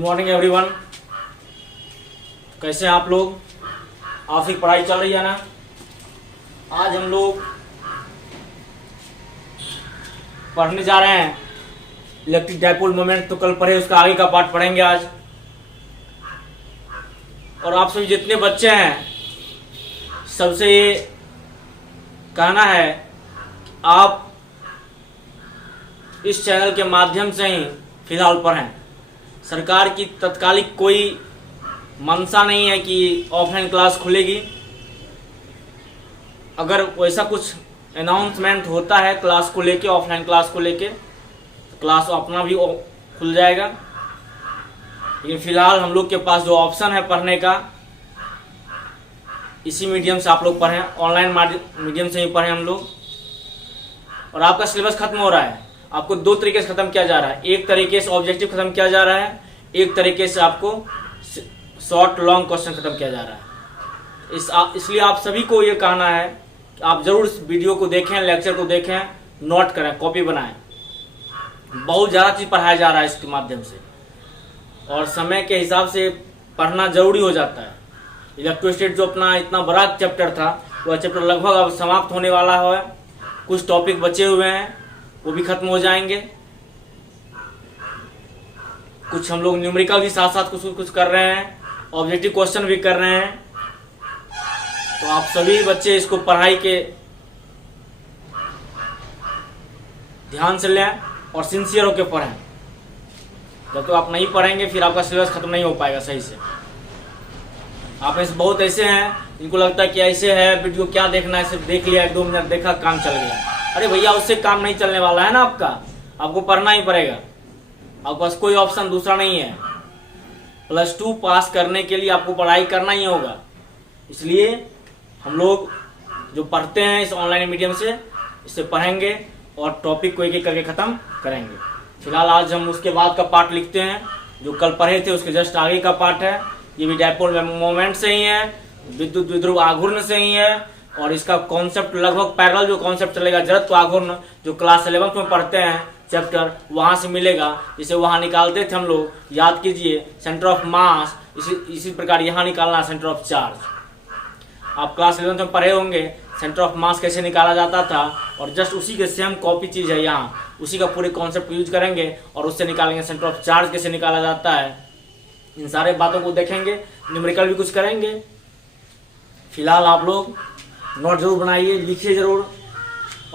Morning everyone. कैसे हैं आप लोग? आपकी पढ़ाई चल रही है ना? आज हम लोग पढ़ने जा रहे हैं इलेक्ट्रिक डाइपोल मोमेंट। तो कल पढ़े उसका आगे का पार्ट पढ़ेंगे आज। और आप सभी जितने बच्चे हैं सबसे ये कहना है आप इस चैनल के माध्यम से ही फिलहाल पढ़ें। सरकार की तत्कालिक कोई मंशा नहीं है कि ऑफलाइन क्लास खुलेगी। अगर वैसा कुछ अनाउंसमेंट होता है क्लास को लेके, ऑफलाइन क्लास को लेके, तो क्लास अपना भी खुल जाएगा। लेकिन फिलहाल हम लोग के पास जो ऑप्शन है पढ़ने का, इसी मीडियम से आप लोग पढ़ें, ऑनलाइन मीडियम से ही पढ़ें हम लोग। और आपका सिलेबस खत्म हो रहा है। आपको दो तरीके से खत्म किया जा रहा है। एक तरीके से ऑब्जेक्टिव खत्म किया जा रहा है, एक तरीके से आपको शॉर्ट लॉन्ग क्वेश्चन खत्म किया जा रहा है। इसलिए आप सभी को ये कहना है कि आप जरूर इस वीडियो को देखें, लेक्चर को देखें, नोट करें, कॉपी बनाएं। बहुत ज़्यादा चीज़ पढ़ाया जा रहा है इसके माध्यम से, और समय के हिसाब से पढ़ना जरूरी हो जाता है। इलेक्ट्रोस्टैटिक जो अपना इतना बड़ा चैप्टर था, वह चैप्टर लगभग अब समाप्त होने वाला है। कुछ टॉपिक बचे हुए हैं, वो भी खत्म हो जाएंगे। कुछ हम लोग न्यूमेरिकल भी साथ साथ कुछ कर रहे हैं, ऑब्जेक्टिव क्वेश्चन भी कर रहे हैं। तो आप सभी बच्चे इसको पढ़ाई के ध्यान से लें और सिंसियर होकर पढ़ें। जब तो आप नहीं पढ़ेंगे फिर आपका सिलेबस खत्म नहीं हो पाएगा सही से। आप ऐसे बहुत ऐसे हैं जिनको लगता है कि ऐसे है वीडियो क्या देखना है, सिर्फ देख लिया, 1-2 मिनट देखा, काम चल गया। अरे भैया, उससे काम नहीं चलने वाला है ना आपका। आपको पढ़ना ही पड़ेगा। आपके पास कोई ऑप्शन दूसरा नहीं है। +2 पास करने के लिए आपको पढ़ाई करना ही होगा। इसलिए हम लोग जो पढ़ते हैं इस ऑनलाइन मीडियम से, इससे पढ़ेंगे और टॉपिक को एक एक करके खत्म करेंगे। फिलहाल आज हम उसके बाद का पार्ट लिखते हैं। जो कल पढ़े थे उसके जस्ट आगे का पार्ट है। ये भी डाइपोल मोमेंट से ही है, विद्युत द्विध्रुव आघूर्ण से ही है। और इसका कॉन्सेप्ट लगभग पैरेलल जो कॉन्सेप्ट चलेगा, जड़त्व आघूर्ण, जो क्लास 11th में पढ़ते हैं चैप्टर, वहां से मिलेगा। जिसे वहां निकालते थे हम लोग, याद कीजिए, सेंटर ऑफ मास। इसी प्रकार यहाँ निकालना सेंटर ऑफ चार्ज। आप क्लास 11th में पढ़े होंगे सेंटर ऑफ मास कैसे निकाला जाता था, और जस्ट उसी के सेम कॉपी चीज है यहाँ। उसी का पूरे कॉन्सेप्ट यूज करेंगे और उससे निकालेंगे सेंटर ऑफ चार्ज कैसे निकाला जाता है। इन सारे बातों को देखेंगे, न्यूमेरिकल भी कुछ करेंगे। फिलहाल आप लोग नोट जरूर बनाइए, लिखिए जरूर,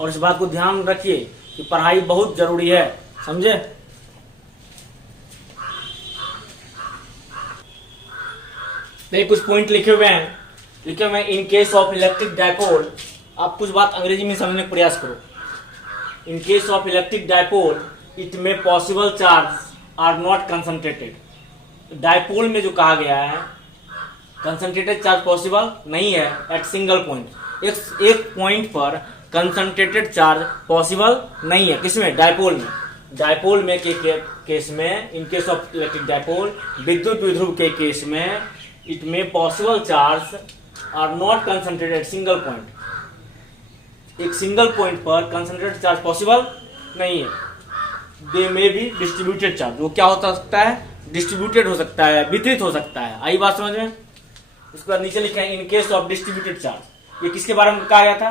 और इस बात को ध्यान रखिए कि पढ़ाई बहुत जरूरी है, समझे? देखिए कुछ पॉइंट लिखे हुए हैं। In case of electric dipole, आप कुछ बात अंग्रेजी में समझने का प्रयास करो। In case of electric dipole it में possible charge are not concentrated. Dipole में जो कहा गया है कंसंट्रेटेड चार्ज पॉसिबल नहीं है एट सिंगल पॉइंट। एक पॉइंट पर कंसंट्रेटेड चार्ज पॉसिबल नहीं है। किसमें? डाइपोल में। डाइपोल में के केस में, in case of electric dipole, विद्युत द्विध्रुव के केस में, इट में possible charge are not concentrated single point. एक सिंगल पॉइंट पर कंसंट्रेटेड चार्ज पॉसिबल नहीं है। दे में भी डिस्ट्रीब्यूटेड चार्ज, वो क्या हो सकता है? डिस्ट्रीब्यूटेड हो सकता है, वितरित हो सकता है। आई बात समझ में? उसके बाद नीचे लिखा है इन केस ऑफ डिस्ट्रीब्यूटेड चार्ज। ये किसके बारे में कहा गया था?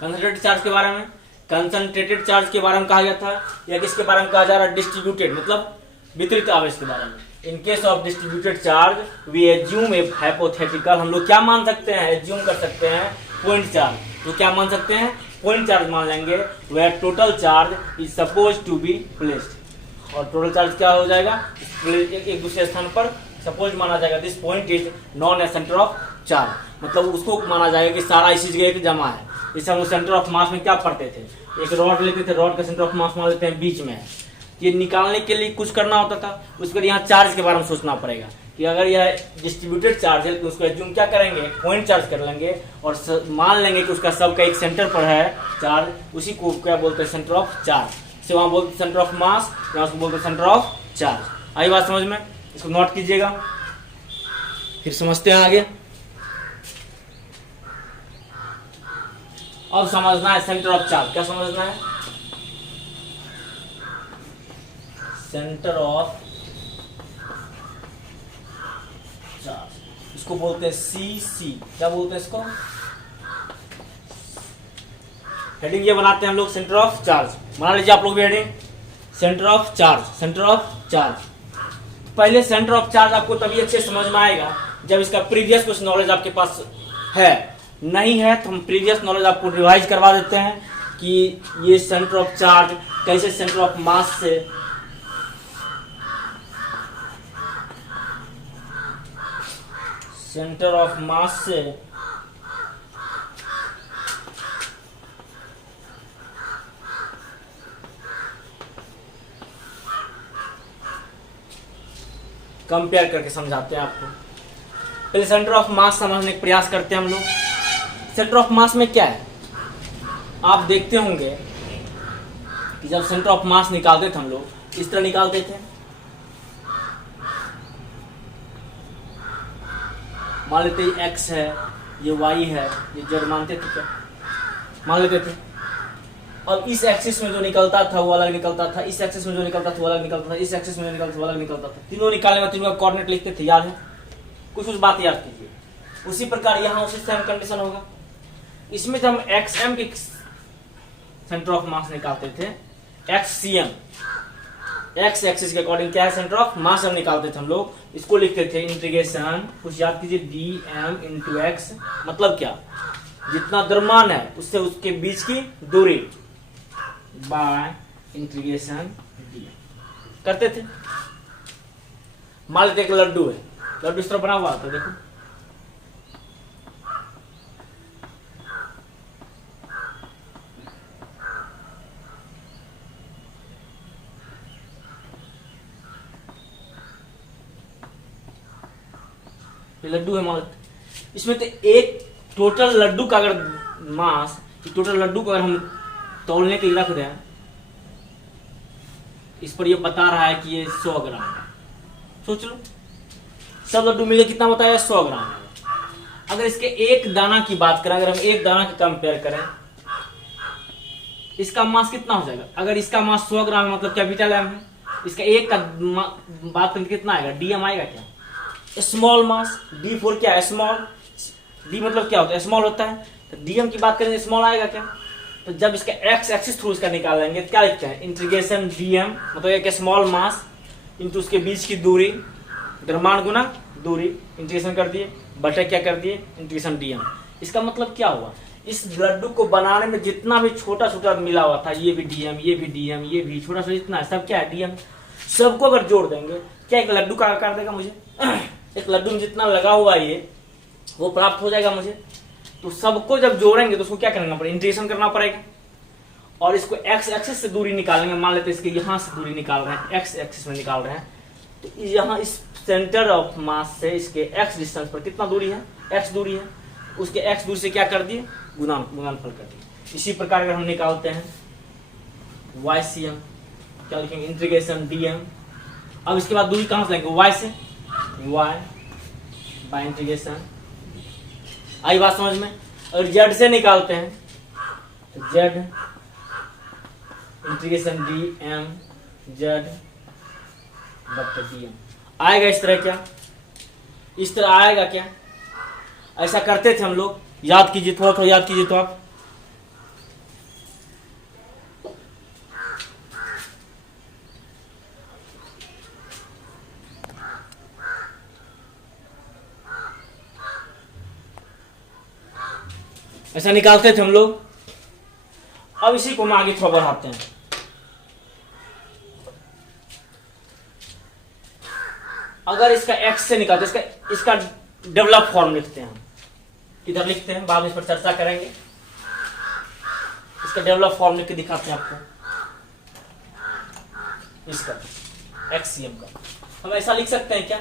कंसंट्रेटेड चार्ज के बारे में। कंसंट्रेटेड चार्ज के बारे में कहा गया था, या किसके बारे में कहा जा रहा है? डिस्ट्रीब्यूटेड, मतलब वितरित आवेश के बारे में। In case of distributed charge we assume a hypothetical, हम लोग क्या मान सकते हैं? एज्यूम कर सकते हैं पॉइंट चार्ज। तो क्या मान सकते हैं? पॉइंट चार्ज मान लेंगे। Where total charge is suppose to be placed, और टोटल चार्ज क्या हो जाएगा? एक दूसरे स्थान पर सपोज माना जाएगा। This point is non A centre of charge, मतलब उसको माना जाएगा कि सारा इसी जगह जमा है। जैसे हम सेंटर ऑफ मास में क्या पढ़ते थे, एक रॉड लेते थे, रॉड का सेंटर ऑफ मास मान लेते हैं बीच में है। ये निकालने के लिए कुछ करना होता था, उसके बाद यहाँ चार्ज के बारे में सोचना पड़ेगा कि अगर यह डिस्ट्रीब्यूटेड चार्ज है तो उसको एज्यूम क्या करेंगे? पॉइंट चार्ज कर लेंगे, और मान लेंगे कि उसका सबका एक सेंटर पर है चार्ज। उसी को क्या बोलते हैं? Centre of charge. से वहाँ बोलते सेंटर ऑफ मास, यहाँ उसको बोलते सेंटर ऑफ चार्ज। आई बात समझ में? इसको नोट कीजिएगा, फिर समझते हैं आगे। अब समझना है सेंटर ऑफ चार्ज। क्या समझना है? सेंटर ऑफ उसको बोलते हैं सी सी। क्या बोलते हैं इसको? हेडिंग ये बनाते हैं हम लोग सेंटर ऑफ चार्ज। बना लीजिए आप लोग भी heading, centre of charge. Centre of charge, पहले सेंटर ऑफ चार्ज आपको तभी अच्छे समझ में आएगा जब इसका प्रीवियस कुछ नॉलेज आपके पास है। नहीं है तो हम प्रीवियस नॉलेज आपको रिवाइज करवा देते हैं कि ये सेंटर ऑफ चार्ज कैसे सेंटर ऑफ मास से कंपेयर करके समझाते हैं आपको। पहले सेंटर ऑफ मास समझने का प्रयास करते हैं हम लोग। सेंटर ऑफ मास में क्या है? आप देखते होंगे कि जब सेंटर ऑफ मास निकालते थे हम लोग इस तरह निकालते थे। मान लेते ये x है, ये y है, ये z मानते थे क्या? मान लेते थे। और इस एक्सिस में जो निकलता था वो अलग निकलता था, इस एक्सिस में जो निकलता था वो अलग निकलता था, इस एक्सिस में जो निकलता था वो अलग निकलता था। तीनों निकालने में तीनों का कोऑर्डिनेट लिखते थे, याद है? कुछ बात याद कीजिए। उसी प्रकार यहाँ उसी सेम कंडीशन होगा। इसमें जब हम xm के सेंटर ऑफ मास निकालते थे, xcm, x एक्सिस के अकॉर्डिंग क्या है सेंटर ऑफ मास हम निकालते थे हम लोग, इसको लिखते थे इंटीग्रेशन, कुछ याद कीजिए, dm इंटू एक्स। मतलब क्या? जितना द्रव्यमान है उससे उसके बीच की दूरी बाय इंटीग्रेशन dm करते थे। मान लेते एक लड्डू है, लड्डू इस तरह बना हुआ था, देखो लड्डू है। मान इसमें तो एक टोटल लड्डू का अगर मास, टोटल लड्डू को अगर हम तौलने के लिए रख दें, इस पर ये बता रहा है कि ये 100 ग्राम है। सोच लो सब लड्डू मिले कितना बताया? 100 ग्राम है। अगर इसके एक दाना की बात करें, अगर हम एक दाना की कंपेयर करें, इसका मास कितना हो जाएगा? अगर इसका मास 100 ग्राम है मतलब कैपिटल एम है, इसका एक का बात करें कितना आएगा? डीएम आएगा क्या? Small mass. डी फॉर क्या है? स्मॉल। डी मतलब क्या होता है? स्मॉल होता है। तो डीएम की बात करें स्मॉल आएगा क्या? तो जब इसका एक्स एक्सिस थ्रू इसका निकालेंगे तो क्या लिखते हैं? इंटीग्रेशन डीएम, मतलब एक स्मॉल मास इंटू उसके बीच की दूरी, द्रव्यमान गुना दूरी, इंटीग्रेशन कर दिए, बटे क्या कर दिए? Integration DM. इसका मतलब क्या हुआ? इस लड्डू को बनाने में जितना भी छोटा छोटा मिला हुआ था, ये भी डीएम, ये भी डीएम, ये भी छोटा सा जितना है, सब क्या है? डीएम। सबको अगर जोड़ देंगे क्या एक लड्डू का आकार देगा मुझे? एक लड्डू में जितना लगा हुआ है ये वो प्राप्त हो जाएगा मुझे। तो सबको जब जोड़ेंगे तो उसको क्या करना पड़ेगा? इंटीग्रेशन करना पड़ेगा। और इसको एक्स एक्सिस से दूरी निकालेंगे। मान लेते हैं इसके यहाँ से दूरी निकाल रहे हैं, एक्स एक्सिस में निकाल रहे हैं, तो यहाँ इस सेंटर ऑफ मास से इसके एक्स डिस्टेंस पर कितना दूरी है? एक्स दूरी है। उसके एक्स दूरी से क्या कर दिए? गुणनफल कर दिए। इसी प्रकार अगर हम निकालते हैं YCM, क्या लिखेंगे? Integration DM. अब इसके बाद दूरी कहां से लेंगे? y से, y बाय इंटीग्रेशन। आई बात समझ में? और z से निकालते हैं तो z इंटीग्रेशन डीएम z बटे डीएम आएगा। इस तरह क्या? इस तरह आएगा क्या? ऐसा करते थे हम लोग। याद कीजिए, थोड़ा थोड़ा याद कीजिए तो आप। ऐसा निकालते थे हम लोग। अब इसी को हम आगे थोड़ा बढ़ाते हैं। अगर इसका एक्स से निकालते, इसका डेवलप फॉर्म लिखते हैं हम। इधर लिखते हैं, बाद में इस पर चर्चा करेंगे। इसका डेवलप फॉर्म लिख के दिखाते हैं आपको, इसका एक्ससीएम का। हम ऐसा लिख सकते हैं क्या?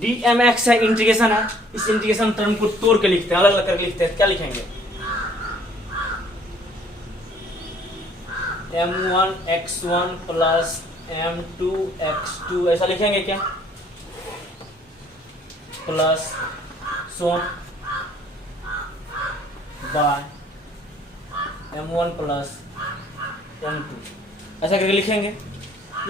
dmx है, इंटीग्रेशन है। इस इंटीग्रेशन टर्म को तोड़ के लिखते हैं, अलग अलग करके लिखते हैं। क्या लिखेंगे? m1x1 प्लस m2x2 ऐसा लिखेंगे क्या? Plus so on bye m1 plus m2 ऐसा करके लिखेंगे।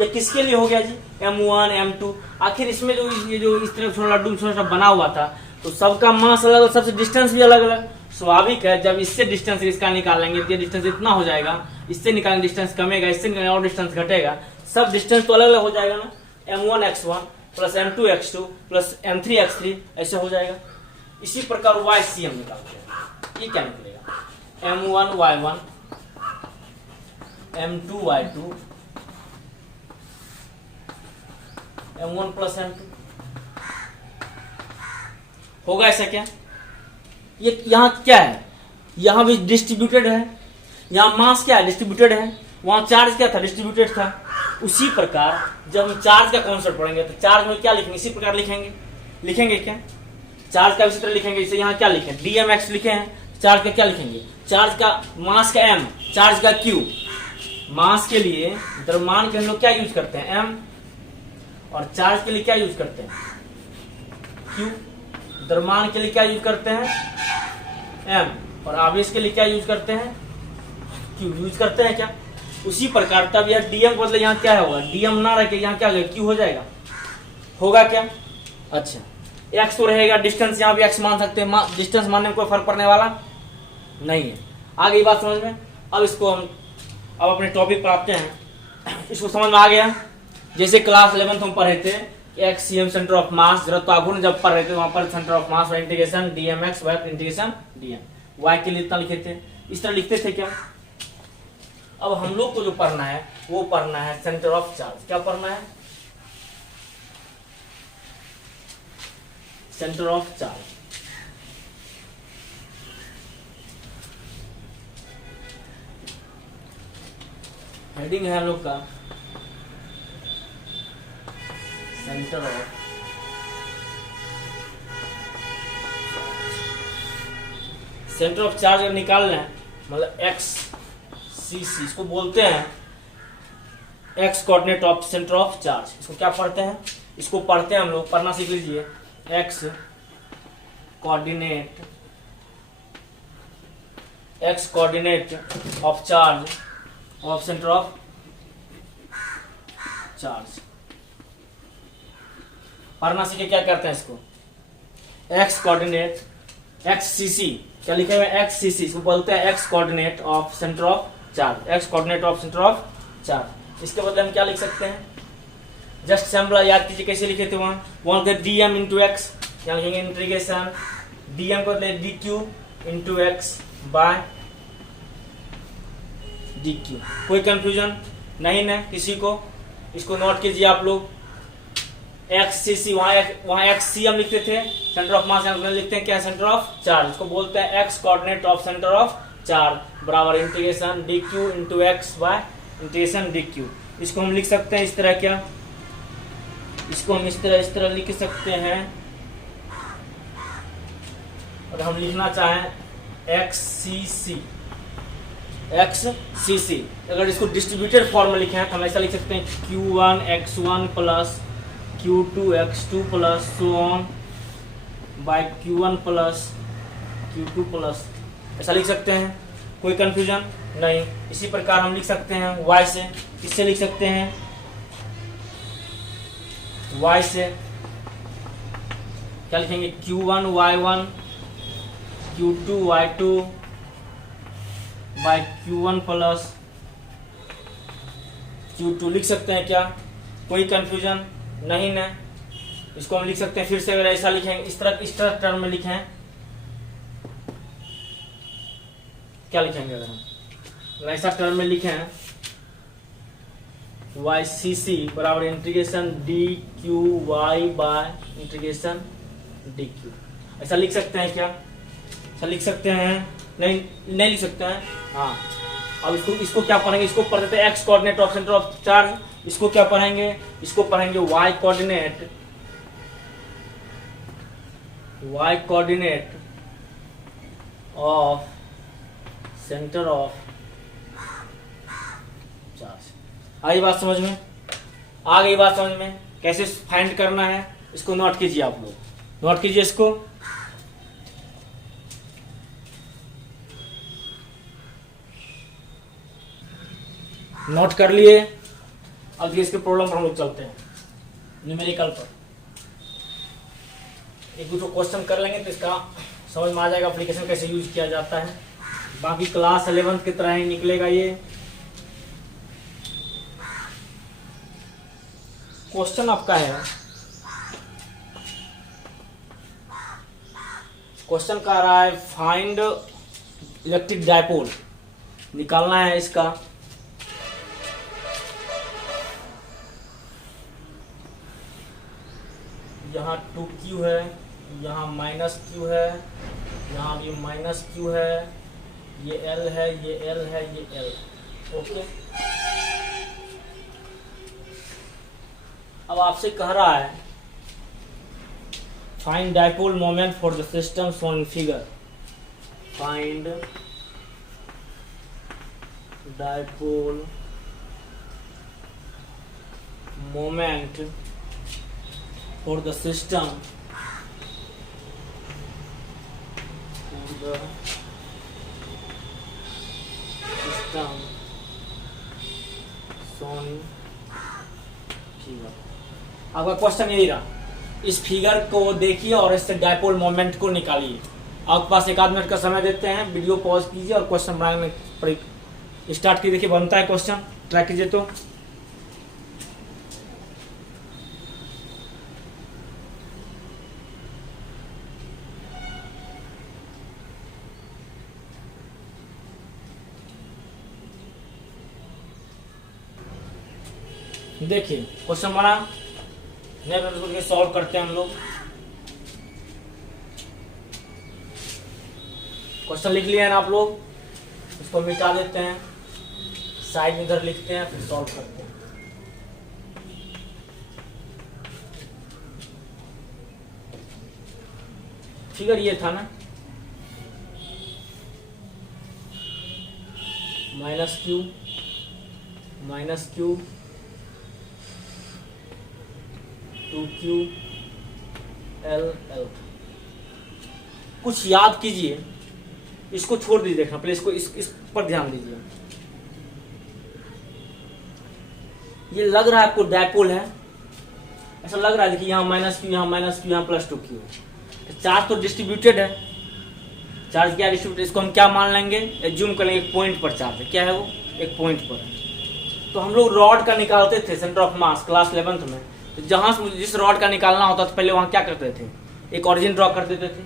ये किसके लिए हो गया जी, M1 M2। आखिर इसमें जो ये जो इस तरह छोटा लड्डू छोटा बना हुआ था तो सबका मास अलग अलग, सबसे डिस्टेंस भी अलग अलग। स्वाभाविक है जब इससे डिस्टेंस इसका निकालेंगे तो ये डिस्टेंस इतना हो जाएगा, इससे निकालेंगे डिस्टेंस कमेगा, इससे निकालेंगे और डिस्टेंस घटेगा, सब डिस्टेंस तो अलग अलग हो जाएगा ना। M1 X1 plus M2 X2 plus M3 X3 ऐसे हो जाएगा। इसी प्रकार YC हम निकालते हैं, ये क्या निकलेगा, M1 Y1 M2 Y2 M1 plus M2 होगा ऐसा क्या। ये यहाँ क्या है, यहाँ भी डिस्ट्रीब्यूटेड है, यहाँ मास क्या है डिस्ट्रीब्यूटेड है, वहां चार्ज क्या था डिस्ट्रीब्यूटेड था। उसी प्रकार जब हम चार्ज का कॉन्सेप्ट पढ़ेंगे तो चार्ज में क्या लिखेंगे, इसी प्रकार लिखेंगे क्या, चार्ज का इसी तरह लिखेंगे। जैसे यहाँ क्या लिखे DMX लिखे हैं, चार्ज का क्या लिखेंगे, चार्ज का मास का M, चार्ज का Q। मास के लिए द्रव्यमान के हम लोग क्या यूज करते हैं M, और चार्ज के लिए क्या यूज करते हैं Q। द्रव्यमान के लिए क्या यूज करते हैं M, और आवेश के लिए क्या यूज करते हैं Q यूज करते हैं क्या। उसी प्रकार तब यह DM को मतलब यहाँ क्या होगा, DM ना रह के यहाँ क्या हो जाएगा Q हो जाएगा, होगा क्या। अच्छा X तो रहेगा, डिस्टेंस यहाँ भी X मान सकते हैं, डिस्टेंस मानने में कोई फर्क पड़ने वाला नहीं है। आ गई बात समझ में। अब इसको हम अब अपने टॉपिक पर आते हैं, इसको समझ में आ गया। जैसे क्लास 11th में पढ़े थे XCM सेंटर ऑफ मास, जरूरत जब पढ़ रहे थे वहां पर centre of mass integration DMX y integration DM, y के लिए इतना लिखे थे, इस तरह लिखते थे क्या। अब हम लोग को जो पढ़ना है वो पढ़ना है सेंटर ऑफ चार्ज। क्या पढ़ना है, सेंटर ऑफ चार्ज। हेडिंग है हम लोग का सेंटर ऑफ चार्ज अगर निकालना है मतलब XCC, इसको बोलते हैं x coordinate of centre of charge. इसको क्या पढ़ते हैं, इसको पढ़ते हैं हम लोग, पढ़ना सीख लीजिए, x coordinate of charge of centre of charge. पढ़ना सीखे क्या करते हैं इसको, एक्स कोऑर्डिनेट XCC, क्या लिखा है XCC, इसको बोलते हैं x coordinate of centre of charge, x coordinate of centre of charge. इसके बदले हम क्या लिख सकते हैं, जस्ट सैम्पल याद कीजिए कैसे लिखे थे वहां के DM इंटू एक्स, क्या लिखेंगे इंटीग्रेशन DM को DQ into x by DQ। कोई कंफ्यूजन नहीं ना किसी को, इसको नोट कीजिए आप लोग। XCC वहां XC हम लिखते थे, सेंटर ऑफ मास लिखते हैं क्या, सेंटर ऑफ चार्ज, इसको बोलते हैं x coordinate of centre of charge बराबर integration DQ into x by integration DQ। इसको हम लिख सकते हैं इस तरह, क्या इसको हम इस तरह लिख सकते हैं। और हम लिखना चाहें XCC, अगर इसको डिस्ट्रीब्यूटेड फॉर्म में लिखे हैं तो हम ऐसा लिख सकते हैं Q1 X1 plus Q2 X2 plus so on by Q1 plus Q2 plus, ऐसा लिख सकते हैं। कोई कंफ्यूजन नहीं। इसी प्रकार हम लिख सकते हैं Y से, किससे लिख सकते हैं Y से, क्या लिखेंगे Q1 Y1 Q2 Y2 bye Q1 plus Q2 लिख सकते हैं क्या, कोई कंफ्यूजन नहीं ना। इसको हम लिख सकते हैं फिर से, अगर ऐसा लिखेंगे इस तरह टर्म में लिखें, क्या लिखेंगे अगर ऐसा टर्म में लिखें YCC बराबर integration DQY bye integration DQ, ऐसा लिख सकते हैं क्या, ऐसा लिख सकते हैं नहीं लिख सकते हैं। हाँ अब इसको क्या पढ़ेंगे, इसको पढ़ते थे x coordinate of centre of charge, इसको क्या पढ़ेंगे, इसको पढ़ेंगे y coordinate of centre of charge. आई बात समझ में, आ गई बात समझ में, कैसे फाइंड करना है इसको नोट कीजिए आप लोग, नोट कीजिए इसको। नोट कर लिए, अब देखिए इसके प्रॉब्लम पर हम लोग चलते हैं न्यूमेरिकल पर। एक दूसरे क्वेश्चन कर लेंगे तो इसका समझ में आ जाएगा एप्लीकेशन कैसे यूज किया जाता है। बाकी क्लास 11th की तरह ही निकलेगा ये। क्वेश्चन आपका है, क्वेश्चन का रहा है फाइंड इलेक्ट्रिक डायपोल, निकालना है इसका। यहाँ 2q है, यहाँ -q है, यहाँ भी -q है, ये l है, ये l है, ये l। ओके, अब आपसे कह रहा है find dipole moment for the system shown in figure. Find dipole moment for the system shown in figure। आपका क्वेश्चन यही रहा, इस फिगर को देखिए और इससे डायपोल मोमेंट को निकालिए। आपके पास 1 आध मिनट का समय देते हैं, वीडियो पॉज कीजिए और क्वेश्चन बनाने पर स्टार्ट कीजिए। देखिए बनता है क्वेश्चन, ट्राई कीजिए। तो देखिए क्वेश्चन बना, नहीं सॉल्व करते हैं हम लोग। क्वेश्चन लिख लिया है ना आप लोग, इसको मिटा देते हैं, साइड में इधर लिखते हैं, फिर सॉल्व करते हैं। फिगर ये था ना, -q -q 2q l l। कुछ याद कीजिए, इसको छोड़ दीजिए, देखना पहले इसको इस पर ध्यान दीजिए। ये लग रहा है आपको डायपोल है, ऐसा लग रहा है। देखिए यहाँ -q, यहाँ -q, यहाँ +2q। चार्ज तो डिस्ट्रीब्यूटेड है, चार्ज क्या डिस्ट्रीब्यूटेड, इसको हम क्या मान लेंगे, एज्यूम कर लेंगे एक पॉइंट पर चार्ज है। क्या है वो, एक पॉइंट पर। तो हम लोग रॉड का निकालते थे centre of mass class 11th में। तो जहां से जिस रॉड का निकालना होता था पहले वहां क्या करते थे, एक ऑरिजिन ड्रॉ कर देते थे।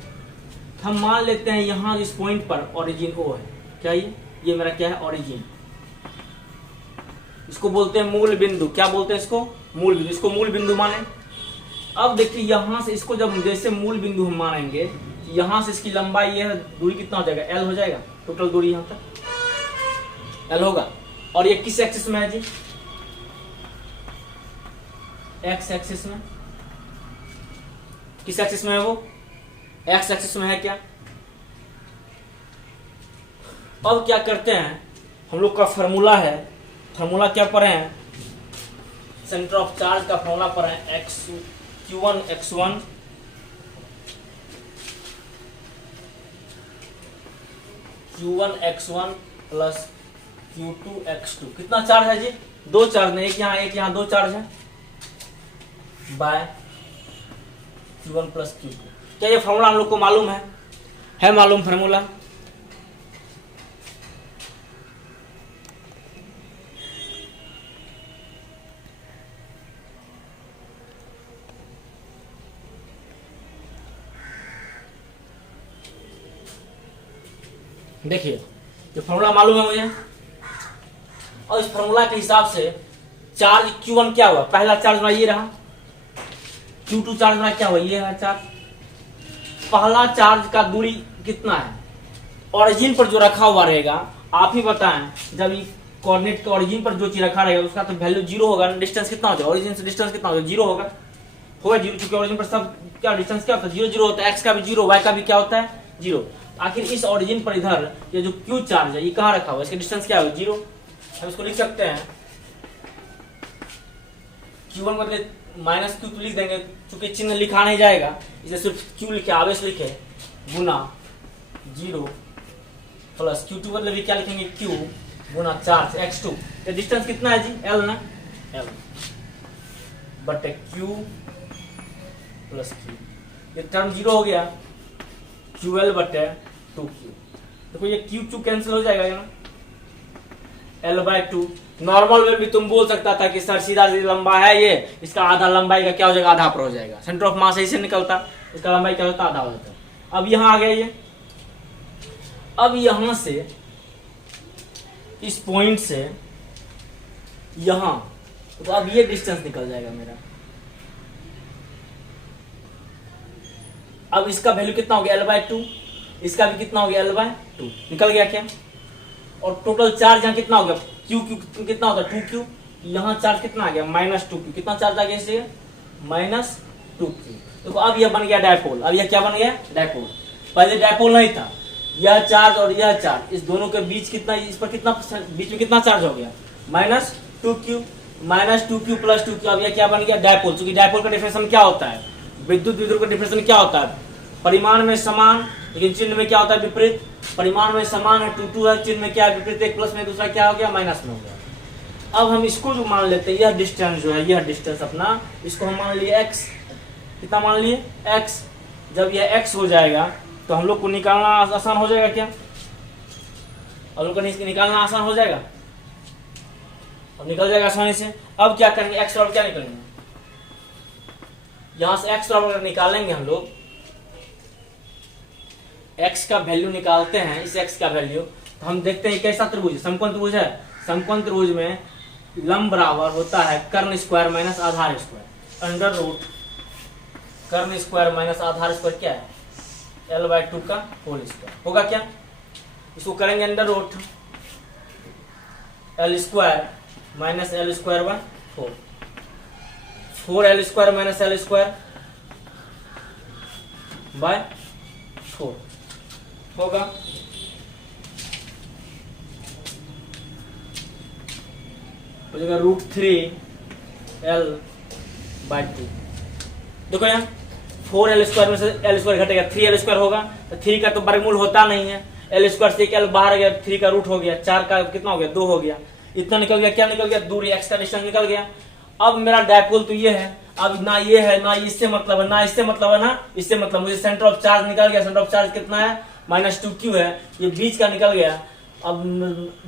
तो हम मान लेते हैं यहाँ इस पॉइंट पर ऑरिजिन O है। क्या ये मेरा क्या है, ऑरिजिन। इसको बोलते हैं मूल बिंदु। क्या बोलते हैं इसको, मूल बिंदु। इसको मूल बिंदु माने। अब देखिए यहाँ से इसको जब जैसे मूल बिंदु हम मानेंगे, यहाँ से इसकी लंबाई ये है, दूरी कितना हो जाएगा, l हो जाएगा। टोटल दूरी यहाँ तक l होगा। और ये किस एक्सिस में है जी, x एक्सिस में। किस एक्सिस में है वो, x एक्सिस में है। क्या अब क्या करते हैं हम लोग का फॉर्मूला है, फॉर्मूला क्या पर है, सेंटर ऑफ चार्ज का फॉर्मूला पर है q1 x1 plus q2 x2। कितना चार्ज है जी, 2 चार्ज है, एक यहाँ 2 चार्ज है, बाय q1 प्लस q2। क्या ये फॉर्मूला हम लोग को मालूम है मालूम फॉर्मूला। देखिए ये फॉर्मूला मालूम है मुझे, और इस फॉर्मूला के हिसाब से चार्ज q1 क्या हुआ, पहला चार्ज मेरा ये रहा, q2 चार्ज मेरा क्या हुआ, ये है चार्ज। पहला चार्ज का दूरी कितना है, ओरिजिन पर जो रखा हुआ रहेगा, आप ही बताएं। जब कोऑर्डिनेट के ओरिजिन पर जो चीज रखा रहेगा उसका तो वैल्यू 0 होगा। डिस्टेंस कितना होता है, ओरिजिन से डिस्टेंस कितना होगा, 0 होगा 0, क्योंकि ओरिजिन पर सब क्या डिस्टेंस क्या होता है, 0 0 होता है। एक्स का भी 0, वाई का भी क्या होता है, 0। आखिर इस ओरिजिन पर इधर ये जो q चार्ज है ये कहाँ रखा हुआ है, इसका डिस्टेंस क्या है, 0। हम इसको लिख सकते हैं q1 मतलब -q तो लिख देंगे, चूंकि चिन्ह लिखा नहीं जाएगा, इसे सिर्फ q लिखे, आवेश लिखे, गुना 0 प्लस q2 मतलब क्या लिखेंगे, q गुना चार्ज x2। डिस्टेंस कितना है जी, l ना, L बटे Q प्लस Q, ये टर्म जीरो हो गया, QL बटे 2Q। देखो ये Q कैंसिल हो जाएगा ना, L/2। नॉर्मल में भी तुम बोल सकता था कि सर सीधा सीधा लंबा है ये, इसका आधा लंबाई का क्या हो जाएगा, आधा पर हो जाएगा, सेंटर ऑफ मास ऐसे निकलता, इसका लंबाई क्या होता, आधा हो जाता। अब यहाँ आ गया ये, अब यहां से इस पॉइंट से यहां, तो अब ये डिस्टेंस निकल जाएगा मेरा। अब इसका वैल्यू कितना हो गया, L/2, इसका भी कितना हो गया, L/2 निकल गया क्या। और टोटल चार्ज यहाँ कितना हो गया, Q कितना होता है 2Q, यहाँ चार्ज कितना आ गया -2Q, कितना चार्ज आ गया इससे -2Q। देखो अब यह बन गया डायपोल, अब यह क्या बन गया, डायपोल। पहले डायपोल नहीं था, यह चार्ज और यह चार्ज, इस दोनों के बीच कितना, इस पर कितना बीच में कितना चार्ज हो गया, -2Q, -2Q प्लस 2Q। अब यह क्या बन गया, डायपोल। क्योंकि डायपोल का डिफरेंशियल क्या होता है, विद्युत विद्युत का डिफरेंशियल क्या होता है, परिमाण में समान लेकिन चिन्ह में क्या होता है, विपरीत। परिमाण में समान है 2 है, चिन्ह में क्या है, विपरीत, एक प्लस में दूसरा क्या हो गया, माइनस में हो गया। अब हम इसको जो मान लेते हैं, यह डिस्टेंस जो है, यह डिस्टेंस अपना, इसको हम मान लिए x, कितना मान लिए x। जब यह x हो जाएगा तो हम लोग को निकालना आसान हो जाएगा क्या, हम लोग को निकालना आसान हो जाएगा, अब निकल जाएगा आसानी से। अब क्या करेंगे, x बराबर क्या निकलेंगे, यहां से x बराबर निकालेंगे हम लोग, x का वैल्यू निकालते हैं, इस x का वैल्यू, तो हम देखते हैं कैसा त्रिभुज, समकोण त्रिभुज है। समकोण त्रिभुज में लंब बराबर होता है कर्ण स्क्वायर माइनस आधार स्क्वायर, अंडर रूट कर्ण स्क्वायर माइनस आधार स्क्वायर क्या है, L/2 का होल स्क्वायर होगा क्या। इसको करेंगे under root L square minus L square by 4 L square minus L square by 4 होगा। हो जाएगा √3L/2। देखो यहाँ 4L स्क्वायर में से L स्क्वायर घटेगा, 3L स्क्वायर होगा, तो 3 का तो वर्गमूल होता नहीं है, L स्क्वायर से एक L बाहर गया, 3 का रूट हो गया, 4 का कितना हो गया, 2 हो गया, इतना निकल गया, क्या निकल गया, दूरी x का डिस्टेंस निकल गया। अब मेरा डायपोल तो ये है, अब ना ये है ना इससे मतलब है, ना इससे मतलब है ना इससे मतलब, मुझे सेंटर ऑफ चार्ज निकल गया, सेंटर ऑफ चार्ज कितना है, -2Q है, ये बीच का निकल गया। अब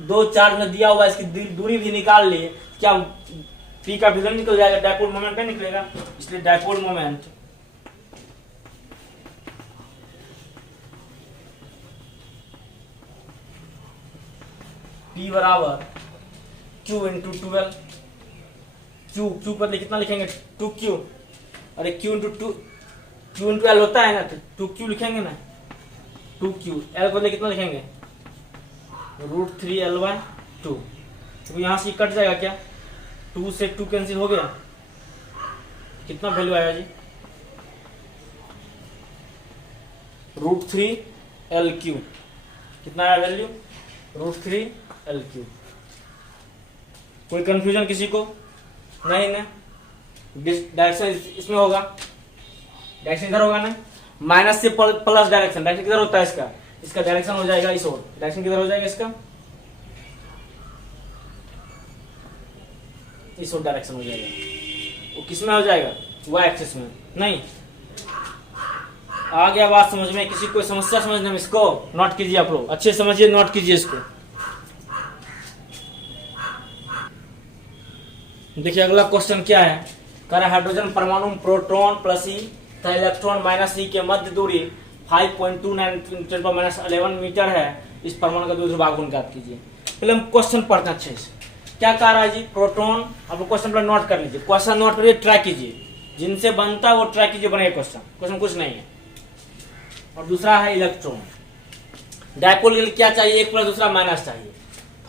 दो चार्ज में दिया हुआ, इसकी दूरी भी निकाल ली, क्या P का वैल्यू निकल जाएगा, डायपोल मोमेंट नहीं निकलेगा, इसलिए डायपोल मोमेंट P बराबर Q इंटू 12, Q पर कितना लिखेंगे 2Q, अरे Q इंटू L होता है ना, तो 2Q लिखेंगे ना, 2Q, L को कितना लिखेंगे √3L/2। तो यहाँ से कट जाएगा क्या, 2 से 2 कैंसिल हो गया, कितना वैल्यू आएगा जी, √3L3, कितना आया वैल्यू, √3L3। कोई कंफ्यूजन किसी को नहीं ना, डायरेक्शन इसमें होगा, डायरेक्शन इधर होगा ना, माइनस से प्लस डायरेक्शन, डायरेक्शन किधर होता है इसका डायरेक्शन हो जाएगा इस ओर, डायरेक्शन किधर हो जाएगा इसका, इस ओर डायरेक्शन हो जाएगा, वो किस में हो जाएगा, y एक्सिस में। नहीं आ गया बात समझ में, किसी कोई समस्या समझने में, इसको नोट कीजिए आप लोग, अच्छे समझिए, नोट कीजिए इसको। देखिए अगला क्वेश्चन क्या है, कह रहा है हाइड्रोजन परमाणु प्रोटॉन प्लस ई तथा इलेक्ट्रॉन माइनस ई के मध्य दूरी 5.29 × 10⁻11 मीटर है, इस परमाणु का द्विध्रुव गुण ज्ञात कीजिए। पहले हम क्वेश्चन पढ़ते हैं अच्छे से, क्या कह रहा है जी, प्रोटॉन, आप लोग क्वेश्चन पहले नोट कर लीजिए, क्वेश्चन नोट करिए, ट्रैक कीजिए, जिनसे बनता है वो ट्रैक कीजिए, बनेगा क्वेश्चन कुछ नहीं है। और दूसरा है इलेक्ट्रॉन, डायपोल के लिए क्या चाहिए, एक प्लस दूसरा माइनस चाहिए,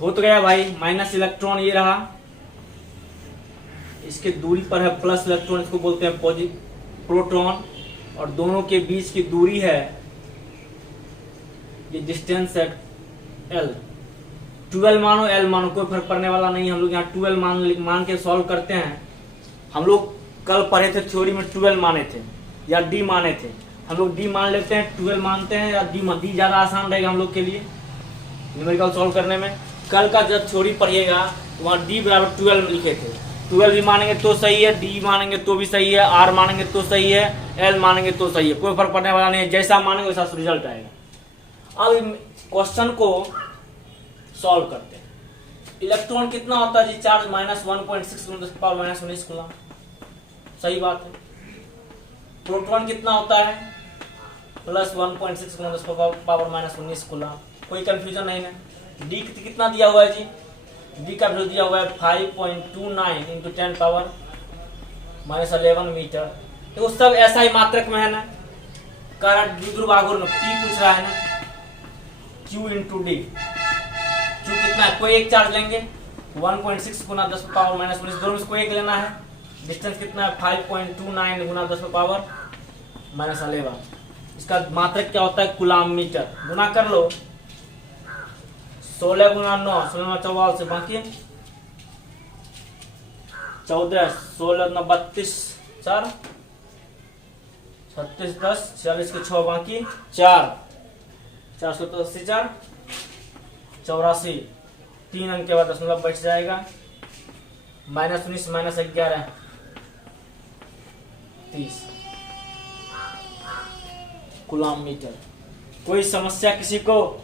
हो तो गया भाई, माइनस इलेक्ट्रॉन ये रहा, इसके दूरी पर है प्लस इलेक्ट्रॉन, इसको बोलते हैं प्रोटॉन, और दोनों के बीच की दूरी है, ये डिस्टेंस है L, 12 मानो L मानो, कोई फर्क पड़ने वाला नहीं, हम लोग यहाँ 12 मान के सॉल्व करते हैं। हम लोग कल पढ़े थे थ्योरी में 12 माने थे या D माने थे, हम लोग D मान लेते हैं, 12 मानते हैं, या D ज्यादा आसान रहेगा हम लोग के लिए न्यूमेरिकल सॉल्व करने में। कल का जब थ्योरी पढ़िएगा तो वहाँ D बराबर 12 लिखे थे, 12 भी मानेंगे तो सही है, डी मानेंगे तो भी सही है, आर मानेंगे तो सही है, एल मानेंगे तो सही है, कोई फर्क पड़ने वाला नहीं है, जैसा मानेंगे वैसा रिजल्ट आएगा। अब क्वेश्चन को सॉल्व करते हैं। इलेक्ट्रॉन कितना होता है जी? चार्ज -1.6 × 10⁻⁻19 कूलम, सही बात है। प्रोटॉन कितना होता है? +1.6 × 10⁻⁻19 कूलम, कोई कंफ्यूजन नहीं है। डी कितना दिया हुआ है जी? डी का वैल्यू दिया हुआ है 5.29 × 10⁻⁻11 मीटर। तो सब ऐसा ही मात्रक में है ना, कारण द्विध्रुव आघूर्ण पी पूछ रहा है ना, Q × D। Q कितना है? कोई एक चार्ज लेंगे, 1.6 × 10⁻⁻19, दोनों में कोई एक लेना है। डिस्टेंस कितना है? 5.29 × 10⁻⁻11। इसका मात्रक क्या होता है? Coulomb metre. गुना कर लो, 16 × 9, 16 44 से बाकी 14, 16 9 32, 4 36 10, 46 के 6 बाकी 4, 484 4 84, 3 अंक के बाद दशमलव बच जाएगा। -19 -11 30 कूलम मीटर। कोई समस्या किसी को?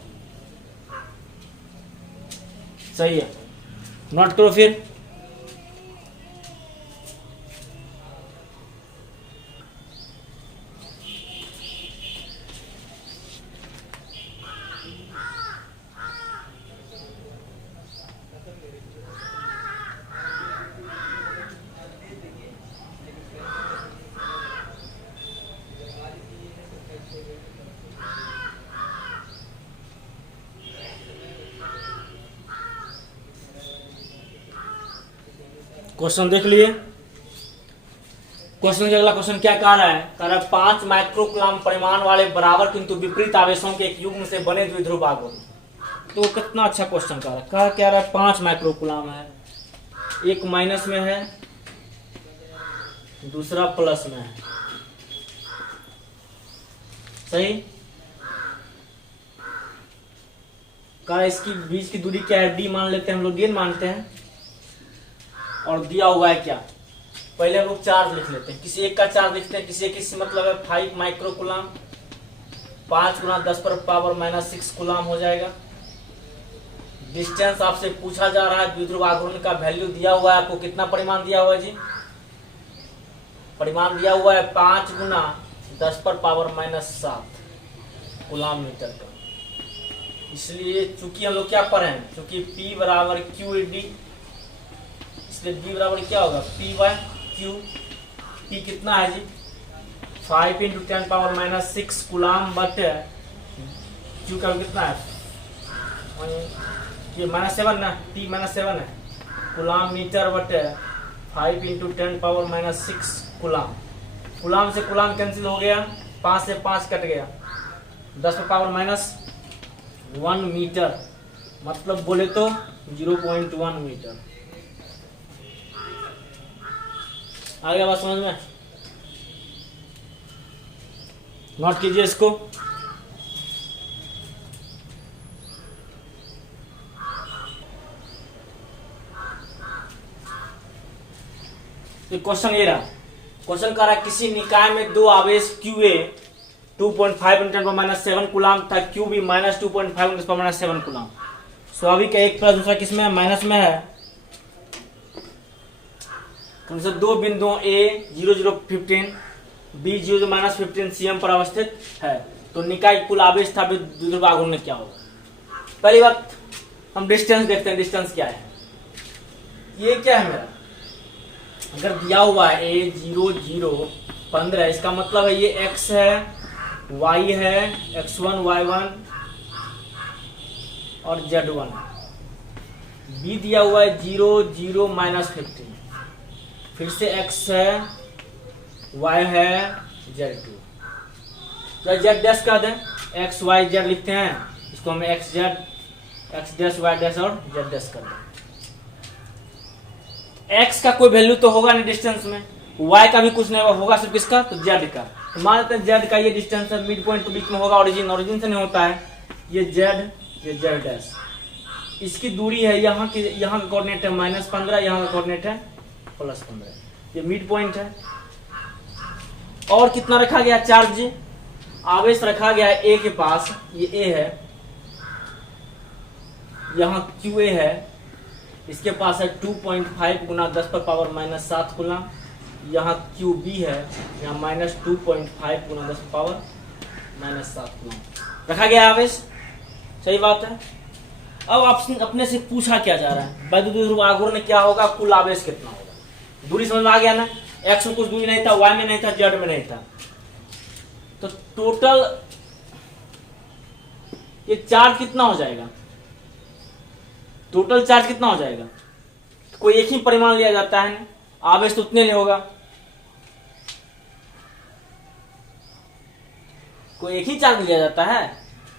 सही है, नोट करो फिर। क्वेश्चन देख लिए। क्वेश्चन के अगला क्वेश्चन क्या कह रहा है? कह रहा है 5 माइक्रोकूलम परिमाण वाले बराबर किंतु विपरीत आवेशों के एक युग्म से बने द्विध्रुव आघूर्ण। तो कितना अच्छा क्वेश्चन कह रहा है। कह रहा है 5 माइक्रोकूलम है, एक माइनस में है, दूसरा प्लस में है, सही। कह रहा है इसकी बीच की दूरी क्या है? डी मान लेते हैं हम लोग, डी मानते हैं। और दिया हुआ है क्या? पहले हम लोग चार्ज लिख लेते हैं, किसी एक का चार्ज लिखते हैं, किसी एक से मतलब है 5 माइक्रोकूलम, 5 × 10⁻⁻6 कूलम हो जाएगा। डिस्टेंस आपसे पूछा जा रहा है, द्विध्रुव आघूर्ण का वैल्यू दिया हुआ है आपको। कितना परिमाण दिया हुआ है जी? परिमाण दिया हुआ है 5 × 10⁻⁻7 कूलम मीटर का। इसलिए चूंकि हम लोग क्या पढ़े हैं, चूंकि P = QD, इसलिए D बराबर क्या होगा? P/Q। P कितना है जी? 5 × 10⁻⁻6 कूलम बटे Q का कितना है? ये -7 ना, T -7 है, कूलम मीटर बटे 5 × 10⁻⁻6 कूलम। कूलम से कूलम कैंसिल हो गया, 5 से 5 कट गया, 10⁻⁻1 मीटर, मतलब बोले तो 0.1 मीटर। आगे बात समझ में? नोट कीजिए इसको। तो क्वेश्चन ये रहा। क्वेश्चन कह रहा है किसी निकाय में दो आवेश QA 2.5 × 10⁻7 कूलम था, QB -2.5 × 10⁻7 कूलम। स्वाभाविक है, एक प्लस दूसरा किसमें है? माइनस में है। उनसे दो बिंदुओं A 0 0 15 B 0 -15 cm पर अवस्थित है, तो निकाय कुल आवेश था द्विध्रुव आघूर्ण क्या होगा? पहली बात हम डिस्टेंस देखते हैं, डिस्टेंस क्या है। ये क्या है मेरा? अगर दिया हुआ है A 0 0 15, इसका मतलब है ये x है, y है, x1 y1 और z1। B दिया हुआ है 0 0 -15, फिर से x है, y है, z2। तो z डैश कर दें, x y z लिखते हैं, इसको हम x z x dash y dash और z डैश कर दें। x का कोई वैल्यू तो होगा नहीं डिस्टेंस में, y का भी कुछ नहीं होगा, सिर्फ इसका, तो z का। तो मान लेते हैं z का ये डिस्टेंस है, मिड पॉइंट के बीच में होगा, ओरिजिन से नहीं होता है, ये z, ये z डैश। इसकी दूरी है यहाँ की, यहाँ का कोऑर्डिनेट है -15, यहाँ का कोऑर्डिनेट है प्लस 15, ये मिड पॉइंट है। और कितना रखा गया चार्ज, आवेश रखा गया ए के पास, ये ए है, यहाँ क्यू ए है, इसके पास है 2.5 गुना 10 पर पावर माइनस 7 कूलम, यहाँ क्यू बी है, यहाँ माइनस 2.5 गुना 10 पर पावर माइनस 7 कूलम रखा गया आवेश। सही बात है। अब आपसे अपने से पूछा क्या जा रहा है, वैद्युत ध्रुव आघूर्ण में क्या होगा, कुल आवेश कितना होगा। दूरी समझ में आ गया ना, एक्स में कुछ दूरी नहीं था, वाई में नहीं था, जेड में नहीं था, तो टोटल ये चार्ज कितना हो जाएगा, टोटल चार्ज कितना हो जाएगा। कोई एक ही परिमाण लिया जाता है ना, आवेश तो उतने लिए होगा, कोई एक ही चार्ज लिया जाता है,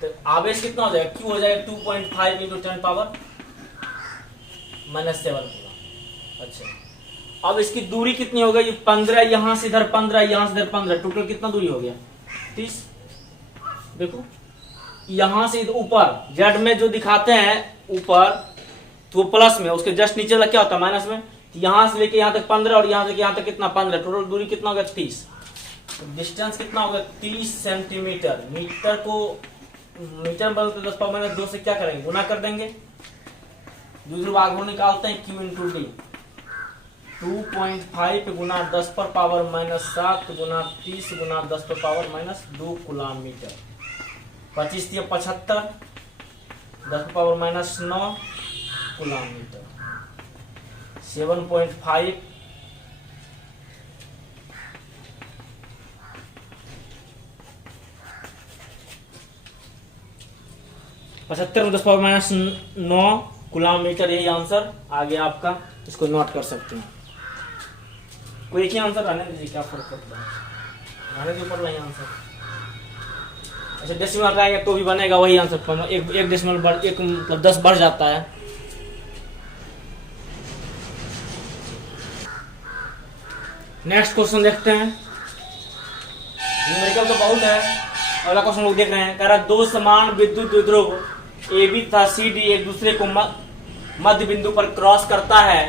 तो आवेश कितना हो जाएगा, क्यू हो जाएगा 2.5 इंटू 10 पावर माइनस 7 होगा। अच्छा, अब इसकी दूरी कितनी हो गई, 15, यहां से इधर 15, यहां से इधर 15, टोटल कितना दूरी हो गया 30। देखो यहां से ऊपर जेड में जो दिखाते हैं ऊपर, तो प्लस में, उसके जस्ट नीचे वाला क्या होता है माइनस में, यहां से लेके यहां तक 15 और यहां से यहां तक कितना 15, टोटल दूरी कितना होगा 30। डिस्टेंस कितना होगा 30 सेंटीमीटर। मीटर को मीटर में बदलते 10 पावर माइनस 2 से क्या करेंगे, गुना कर देंगे, दूसरे आघूर्ण निकालते हैं क्यू इंटू डी, 2.5 गुना 10 पर पावर माइनस 7 गुना 30 गुना 10 पर पावर माइनस 2 कूलम मीटर। 25 दिया 75, 10 पर पावर माइनस 9 कूलम मीटर। 7.5 75 में 10 पावर माइनस 9 कूलम मीटर, यही आंसर आ गया आपका, इसको नोट कर सकते हैं। कोई एक ही आंसर रहने दीजिए, क्या फर्क पड़ता है, रहने के ऊपर नहीं आंसर। अच्छा डेसिमल हटाएंगे तो भी बनेगा वही आंसर, एक डेसिमल बढ़, एक मतलब 10 बढ़ जाता है। नेक्स्ट क्वेश्चन देखते हैं, न्यूमेरिकल तो बहुत है। अगला क्वेश्चन लोग देख रहे हैं, कह रहा है दो समान विद्युत द्विध्रुव ए बी तथा सी डी एक दूसरे को मध्य बिंदु पर क्रॉस करता है,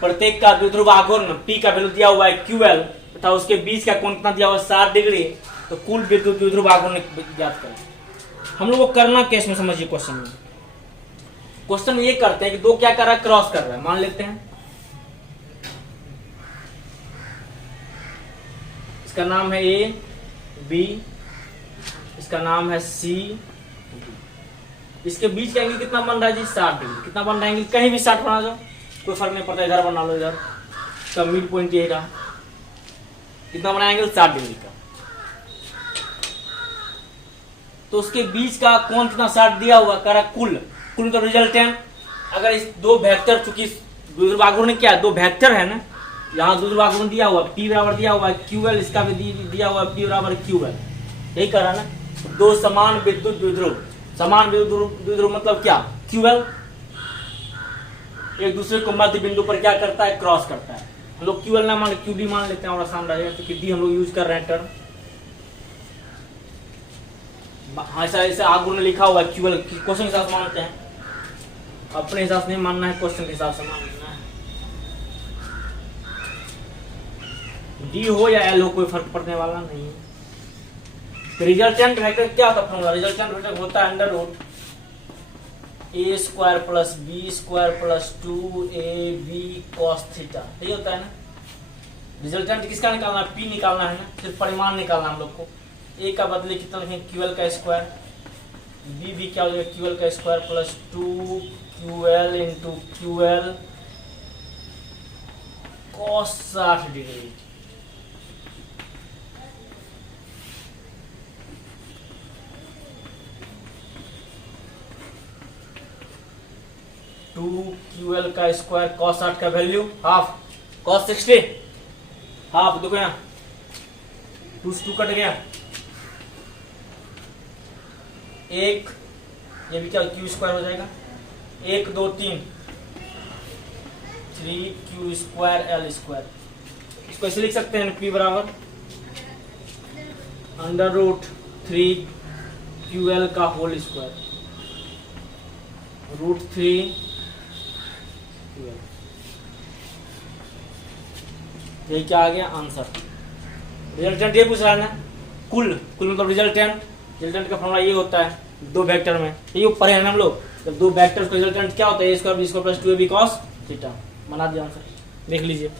प्रत्येक का द्विध्रुव आघूर्ण P का वैल्यू दिया हुआ है QL तथा उसके बीच का कोण कितना दिया हुआ है 60 डिग्री, तो कुल विद्युत द्विध्रुव आघूर्ण ज्ञात करें। हम लोग को करना कैसे में समझिए, क्वेश्चन में क्वेश्चन ये करते हैं कि दो क्या कर रहा है, क्रॉस कर रहा है, मान लेते हैं इसका नाम है A B, इसका नाम है C, इसके बीच का एंगल कितना बन रहा है जी 60 डिग्री। कितना बन रहा है एंगल, कहीं भी 60 बना दो कोई फर्क नहीं पड़ता, इधर बना लो, इधर का मिड पॉइंट यही रहा। कितना बना एंगल 60 डिग्री का, तो उसके बीच का कोण कितना 60 दिया हुआ, कह रहा कुल का रिजल्टेंट। अगर इस दो वेक्टर, चूंकि द्विध्रुव आघूर्ण क्या है, दो वेक्टर है ना, यहाँ द्विध्रुव आघूर्ण दिया हुआ P बराबर दिया हुआ है QL, इसका भी दिया हुआ P बराबर QL, यही कह रहा ना। दो समान विद्युत द्विध्रुव, समान विद्युत द्विध्रुव मतलब क्या, QL एक दूसरे को मध्य बिंदु पर क्या करता है, क्रॉस करता है। हम लोग QL ना मान QD मान लेते हैं, और आसान रहेगा, क्योंकि D हम लोग यूज कर रहे हैं टर्म। ऐसा ऐसे आघूर्ण लिखा हुआ है QL, क्वेश्चन के हिसाब से मानते हैं, अपने हिसाब से नहीं मानना है, क्वेश्चन के हिसाब से मानना है। D हो या L हो कोई फर्क पड़ने वाला नहीं है। रिजल्टेंट वेक्टर क्या होता है, रिजल्टेंट वेक्टर होता है under root a square plus b square plus 2ab cos theta, यही होता है ना। रिजल्टेंट किसका निकालना है, P निकालना है ना, सिर्फ परिमाण निकालना हम लोग को। ए का बदले कितना लिखें, QL का स्क्वायर, बी भी क्या हो जाएगा QL का square plus 2QL into QL cos 60 degree. Two QL का स्क्वायर cos 60 का वैल्यू हाफ cos 60, हाफ देखो यहाँ 2 से 2 कट गया, एक ये भी क्या Q स्क्वायर हो जाएगा, 1 2 3 3Q स्क्वायर L स्क्वायर। इसको ऐसे लिख सकते हैं P बराबर अंडर रूट 3QL का होल स्क्वायर, रूट 3 QL। यही क्या आ गया आंसर। रिजल्टेंट ये पूछ रहा है ना, कुल मतलब रिजल्टेंट। रिजल्टेंट का फॉर्मूला ये होता है दो वेक्टर में, ये पढ़े हैं ना हम लोग। जब दो वेक्टर्स का रिजल्टेंट क्या होता है, a square b square plus 2ab cos theta. बना दिया आंसर, देख लीजिए।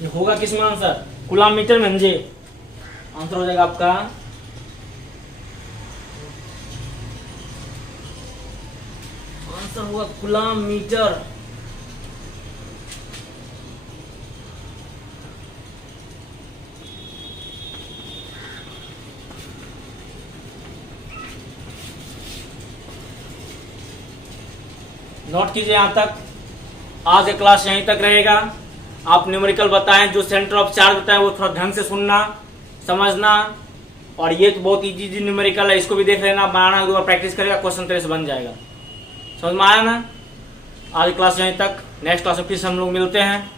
ये होगा किसमें आंसर, कूलम मीटर में। जी आंसर हो जाएगा आपका आंसर होगा कूलम मीटर। नोट कीजिए यहां तक। आज का क्लास यहीं तक रहेगा। आप न्यूमेरिकल बताएं, जो सेंटर ऑफ चार्ज बताएं वो थोड़ा ढंग से सुनना समझना। और ये तो बहुत इजी न्यूमेरिकल है, इसको भी देख लेना, बनाना एक बार प्रैक्टिस करेगा, क्वेश्चन तेरे से बन जाएगा। समझ में आया ना। आज क्लास यहीं तक, नेक्स्ट क्लास में फिर से हम लोग मिलते हैं।